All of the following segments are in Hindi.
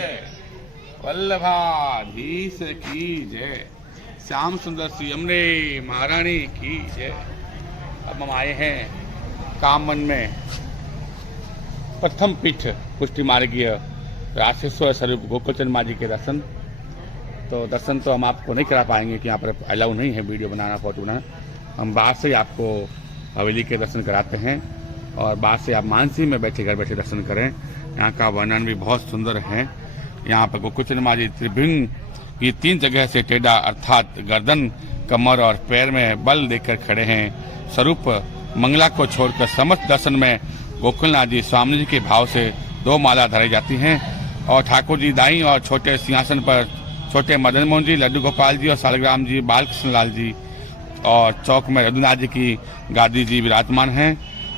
जय, वल्लभाधीश की जय, श्याम सुंदर श्री अमरे महारानी की जय। अब हम आए हैं कामवन में प्रथम पीठ पुष्टि मार्गीय राशेश्वर स्वरूप गोकुलचंद माँ जी के दर्शन। तो दर्शन तो हम आपको नहीं करा पाएंगे कि यहाँ पर अलाउ नहीं है वीडियो बनाना, फोटो बनाना। हम बाहर से ही आपको हवेली के दर्शन कराते हैं और बाहर से आप मानसी में बैठे घर बैठे दर्शन करें। यहाँ का वर्णन भी बहुत सुंदर है। यहाँ पर गोकुलचंद माँ जी त्रिभुवन की 3 जगह से टेढ़ा अर्थात गर्दन, कमर और पैर में बल देकर खड़े हैं। स्वरूप मंगला को छोड़कर समस्त दर्शन में गोकुलनाथ जी स्वामी जी के भाव से 2 माला धराई जाती हैं और ठाकुर जी दाई और छोटे सिंहासन पर छोटे मदन मोहन जी, लड्डू गोपाल जी और सालग्राम जी, बालकृष्ण लाल जी और चौक में रघुनाथ जी की गादी जी विराजमान हैं।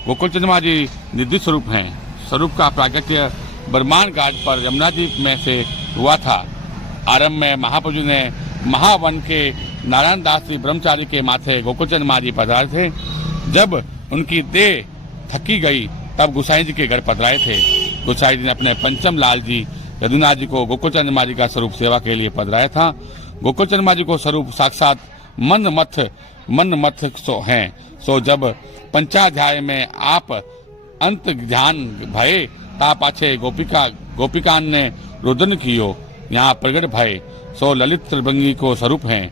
गोकुलचंद माँ जी निधि स्वरूप हैं। स्वरूप का प्रागट्य बरमान घाट पर यमुना जी में से हुआ था। आरंभ में महाप्रभु ने महावन के नारायण दास जी ब्रह्मचारी के माथे गोकुलचंद माँ जी पधारे थे। जब उनकी देह थकी गई तब गोसाई जी के घर पधराए थे। गोसाई जी ने अपने पंचम लाल जी रघुनाथ जी को गोकुलचंद माँ जी का स्वरूप सेवा के लिए पधराया था। गोकुलचंद माँ जी को स्वरूप साक्षात मन मथ सो हैं। सो जब पंचाध्याय में आप अंत ध्यान भय ता पाछे गोपिकान ने रुदन कियो यहाँ प्रगट भय। सो ललित त्रिभंगी को स्वरूप हैं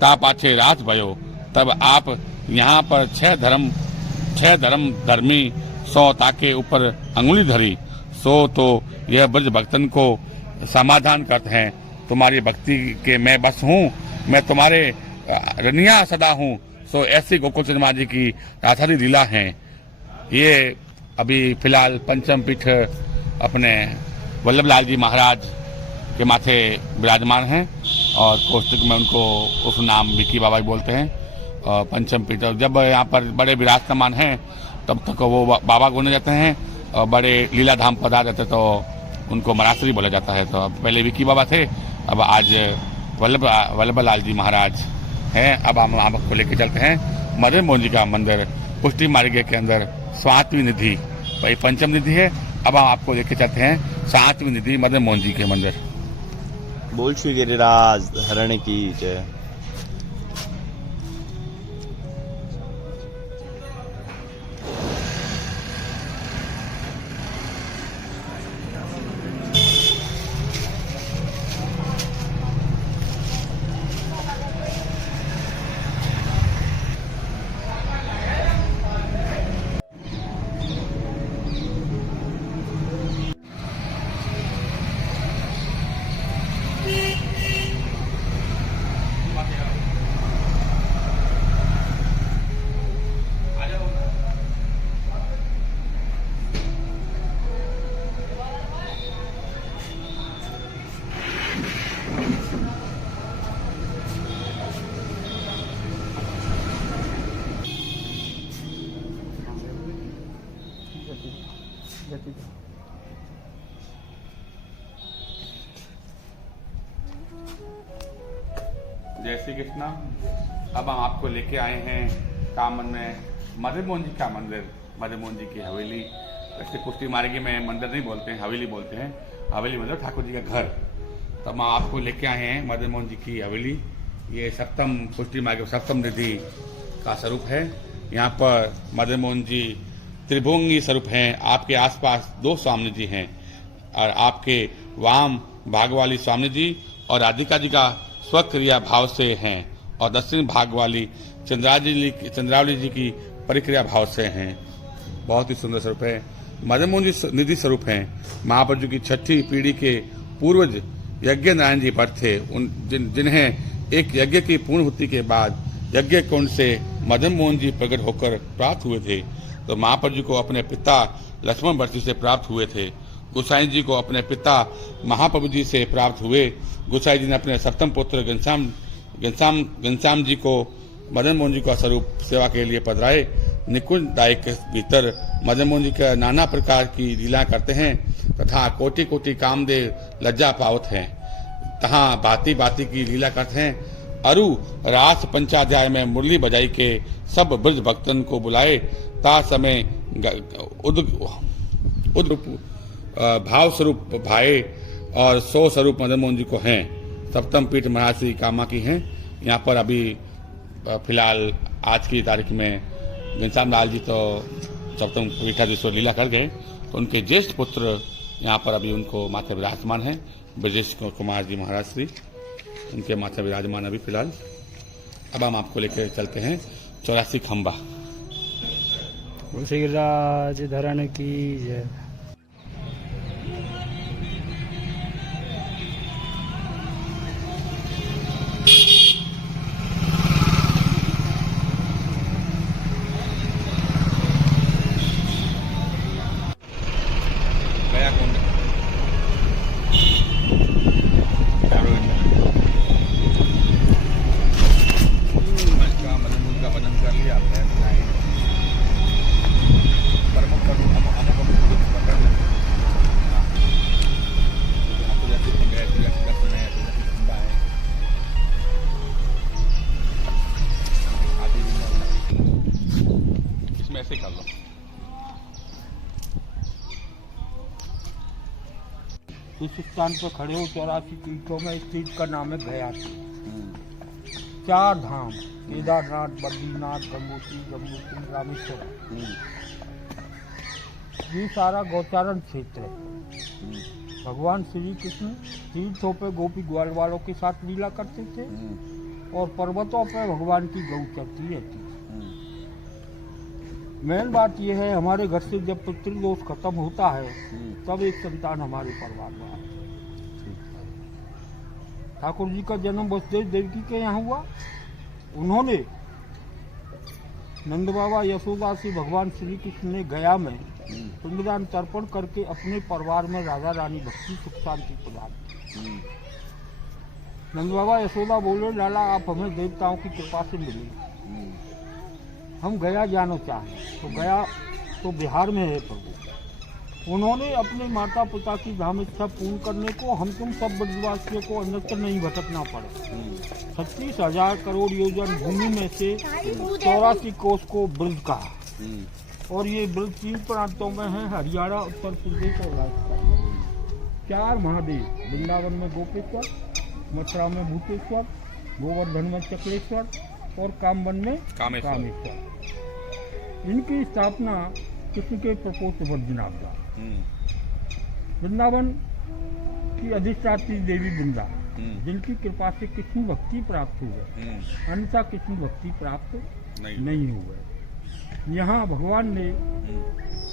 ता पाछे रास भयो। तब आप यहाँ पर 6 धर्म धर्मी 100 ताके ऊपर अंगुली धरी। सो तो यह ब्रज भक्तन को समाधान करते हैं। तुम्हारी भक्ति के मैं बस हूँ, मैं तुम्हारे रनिया सदा हूँ। सो ऐसी गोकुलचंद माँ जी की राधारी लीला है। ये अभी फिलहाल पंचम पीठ अपने वल्लभलाल जी महाराज के माथे विराजमान हैं और कोष्टक में उनको उस नाम विकी बाबा बोलते हैं। और पंचम पीठ जब यहाँ पर बड़े विराजमान हैं तब तक वो बाबा गुने जाते हैं और बड़े लीला धाम पधार जाते तो उनको मरासरी बोला जाता है। तो पहले विकी बाबा थे, अब आज वल्लभलाल जी महाराज हैं। अब हम आपको लेके चलते हैं मदन मोहन जी का मंदिर पुष्टि मार्ग के अंदर 7वीं निधि, भाई पंचम निधि है। अब हम आपको लेके चलते हैं 7वीं निधि मदन मोहन जी के मंदिर। बोल श्री गिरिराज हरण की जय। जय श्री कृष्णा। अब हम आपको लेके आए हैं कामन में मदन मोहन जी का मंदिर, मदन मोहन जी की हवेली। वैसे पुष्टि मार्गी में मंदिर नहीं बोलते हैं, हवेली बोलते हैं। हवेली मतलब ठाकुर जी का घर। तब हम आपको लेके आए हैं मदन मोहन जी की हवेली। ये सप्तम पुष्टि मार्ग सप्तम निधि का स्वरूप है। यहाँ पर मदन मोहन जी त्रिभुवंगी स्वरूप हैं। आपके आसपास 2 स्वामी जी हैं और आपके वाम भाग वाली स्वामी जी और राधिका जी का स्वक्रिया भाव से हैं और दक्षिण भाग वाली चंद्रावली जी की परिक्रिया भाव से हैं। बहुत ही सुंदर स्वरूप है। मदन मोहन जी निधि स्वरूप हैं। महाप्रभु की 6ठी पीढ़ी के पूर्वज यज्ञ नारायण जी भट्ट थे, जिन्हें एक यज्ञ की पूर्णहुति के बाद यज्ञ कुंड से मदन मोहन जी प्रकट होकर प्राप्त हुए थे। तो महाप्रभु को अपने पिता लक्ष्मण भट्ट से प्राप्त हुए थे। गोसाई जी को अपने पिता महाप्रभु जी से प्राप्त हुए। गोसाई जी ने अपने सप्तम पुत्र घनश्याम जी को मदन मोहन जी का स्वरूप सेवा के लिए पधराए। निकुंज दाई के भीतर मदन मोहन जी का नाना प्रकार की लीला करते हैं तथा कोटि कोटि कामदेव लज्जा पावत हैं। तहाँ भांति भांति की लीला करते हैं। अरु रास पंचाध्याय में मुरली बजाई के सब ब्रज भक्तन को बुलाए। ता समय उद भाव स्वरूप भाए और 100 स्वरूप मदन मोहन जी को हैं। सप्तम पीठ महाराज श्री कामा की हैं। यहाँ पर अभी फिलहाल आज की तारीख में घनश्याम लाल जी तो सप्तम पीठाधीश्वर लीला कर गए, तो उनके ज्येष्ठ पुत्र यहाँ पर अभी उनको माथे विराजमान हैं। ब्रजेश कुमार जी महाराज श्री उनके माथे विराजमान अभी फिलहाल। अब हम आपको लेकर चलते हैं 84 खंबा। श्री राज धरण की जय। गया कुंड का वजन कर लिया प्रमुख इसमें ऐसे कर लो। इस स्थान पर खड़े हो 84 पीठों में स्थित का नाम है गया। 4 धाम केदारनाथ, बद्रीनाथ, गंगोत्री, यमुनोत्री, रामेश्वरम, ये सारा गौचारण क्षेत्र है। भगवान श्री कृष्ण तीर्थों पे गोपी ग्वाल वालों के साथ लीला करते थे और पर्वतों पे भगवान की गौ चरती रहती थी। मेन बात यह है, हमारे घर से जब पितृदोष खत्म होता है तब एक संतान हमारे परिवार में आती है। ठाकुर जी का जन्म वसुदेव देवकी के यहाँ हुआ। उन्होंने नंद बाबा यशोदा से भगवान श्री कृष्ण ने गया में पिंडदान तर्पण करके अपने परिवार में राधा रानी भक्ति सुख शांति प्रदान की। नंद बाबा यशोदा बोले, लाला आप हमें देवताओं की कृपा से मिले, हम गया जाना चाहें। तो गया तो बिहार में है प्रभु। उन्होंने अपने माता पिता की धाम इच्छा पूर्ण करने को हम तुम सब ब्रजवासियों को अन्यत्र नहीं भटकना पड़े। 36,000 करोड़ योजन भूमि में से 84 कोस को ब्रज कहा, और ये ब्रज 3 प्रांतों में है, हरियाणा, उत्तर प्रदेश और राजस्थान। 4 महादेव, वृंदावन में गोपेश्वर, मथुरा में भूतेश्वर, गोवर्धन में चक्रेश्वर और कामवन में कामेश्वर। इनकी स्थापना कृष्ण के प्रपोत वज्रनाभ। वृंदावन की अधिष्ठात्री देवी वृंदा, जिनकी कृपा से कृष्ण भक्ति प्राप्त हुए, अन्यथा कृष्ण भक्ति प्राप्त नहीं हुए। यहाँ भगवान ने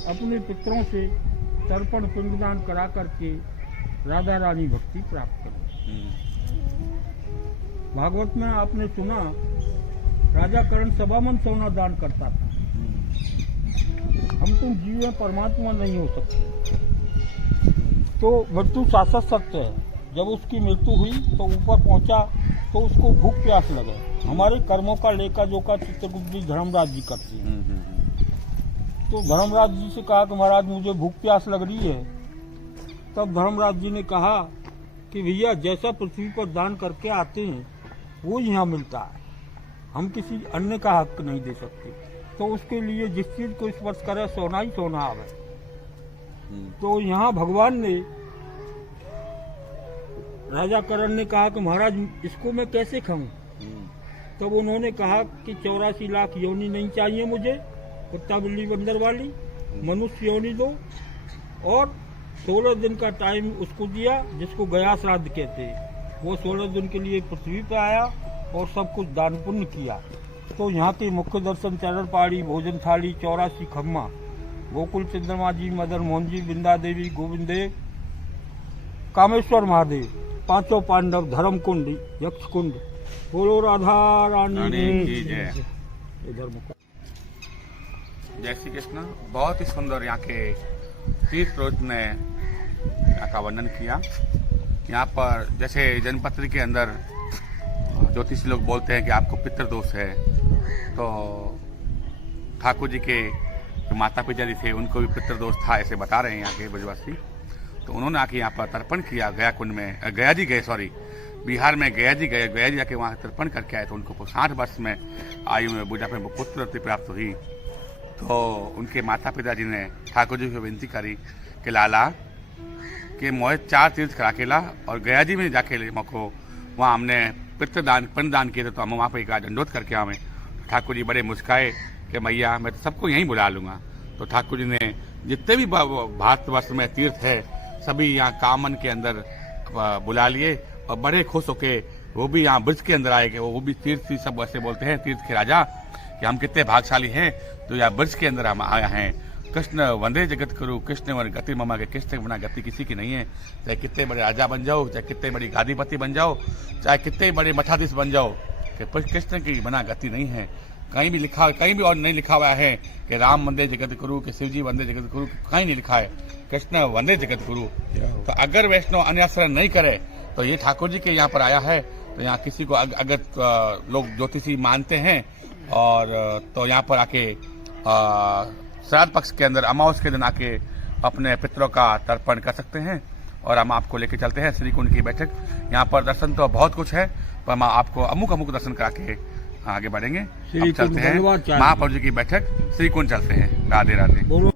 अपने पुत्रों से तर्पण पिंडदान करा करके राधा रानी भक्ति प्राप्त करी। भागवत में आपने सुना, राजा कर्ण सभा मन सोना दान करता था। हम तुम जीव में परमात्मा नहीं हो सकते। तो मृत्यु शाश्वत सत्य है। जब उसकी मृत्यु हुई तो ऊपर पहुंचा तो उसको भूख प्यास लगे। हमारे कर्मों का लेखा जोखा चित्रगुप्त जी धर्मराज जी करते हैं। तो धर्मराज जी से कहा कि महाराज मुझे भूख प्यास लग रही है। तब धर्मराज जी ने कहा कि भैया जैसा पृथ्वी पर दान करके आते हैं वो यहाँ मिलता है, हम किसी अन्य का हक नहीं दे सकते। तो उसके लिए जिस चीज को स्पर्श करे सोना ही सोना आवे। तो यहाँ भगवान ने, राजा करण ने कहा कि महाराज इसको मैं कैसे खाऊं। तब उन्होंने कहा कि 84 लाख योनि नहीं चाहिए मुझे, कुत्ता बिल्ली बंदर वाली, मनुष्य योनि दो। और 16 दिन का टाइम उसको दिया, जिसको गया श्राद्ध कहते हैं। वो 16 दिन के लिए पृथ्वी पर आया और सब कुछ दान पुण्य किया। तो यहाँ के मुख्य दर्शन चरण पहाड़ी, भोजन थाली, 84 खम्मा, गोकुल चंद्रमा जी, मदन मोहन जी, वृंदा देवी, गोविंद देव, कामेश्वर महादेव, 5 पांडव, धर्म कुंड, यक्ष कुंड। बोलो राधा रानी की जय। जय श्री कृष्ण। बहुत ही सुंदर यहाँ के तीर्थ पुरोहित ने यहाँ का वर्णन किया। यहाँ पर जैसे जनपत्री के अंदर ज्योतिषी लोग बोलते हैं कि आपको पितृदोष है, तो ठाकुर जी के जो माता पिता जी थे उनको भी पितृदोष था, ऐसे बता रहे हैं यहाँ के ब्रजवासी। तो उन्होंने आके यहाँ पर तर्पण किया गया कुंड में। गया जी गए, सॉरी, बिहार में गया जी गए। गया जी आके वहाँ तर्पण करके आए तो उनको 60 वर्ष में आयु में बुढ़ापे में पुत्र प्राप्त हुई। तो उनके माता पिता जी ने ठाकुर जी को विनती करी कि लाला कि मोहे 4 तीर्थ करा के ला और गया जी में जाके मौको वहाँ हमने पिंडदान किए थे, तो हम वहाँ पर एक दंडोत करके आवे। ठाकुर जी बड़े मुस्काए कि मैया मैं तो सबको यहीं बुला लूँगा। तो ठाकुर जी ने जितने भी भारतवर्ष में तीर्थ है सभी यहाँ कामन के अंदर बुला लिए और बड़े खुश होके वो भी यहाँ ब्रज के अंदर आए कि वो भी तीर्थ ही सब ऐसे बोलते हैं तीर्थ के राजा कि हम कितने भागशाली हैं, तो यहाँ ब्रज के अंदर हम आए हैं। कृष्ण वंदे जगत गुरु, कृष्ण वन गति ममा के, कृष्ण बना गति किसी की नहीं है। चाहे कितने बड़े राजा बन जाओ, चाहे कितने बड़ी गादीपति बन जाओ, चाहे कितने बड़े मठाधीश बन जाओ, कि कृष्ण की बना गति नहीं है। कहीं भी लिखा, कहीं भी और नहीं लिखा हुआ है कि राम वंदे जगत गुरु, कि शिव जी वंदे जगत गुरु, कहीं नहीं लिखा है। कृष्ण वंदे जगत गुरु। तो अगर वैष्णव अन्यासरण नहीं करे तो ये ठाकुर जी के यहाँ पर आया है। तो यहाँ किसी को अगर लोग ज्योतिषी मानते हैं और तो यहाँ पर आके श्राद्ध पक्ष के अंदर अमावस के दिन आके अपने पितरों का तर्पण कर सकते हैं। और हम आपको लेके चलते हैं श्री कुंड की बैठक। यहाँ पर दर्शन तो बहुत कुछ है, पर हम आपको अमुक दर्शन करा के आगे बढ़ेंगे। अब चलते हैं महाप्रभु जी की बैठक, श्री कुंड चलते हैं। राधे राधे।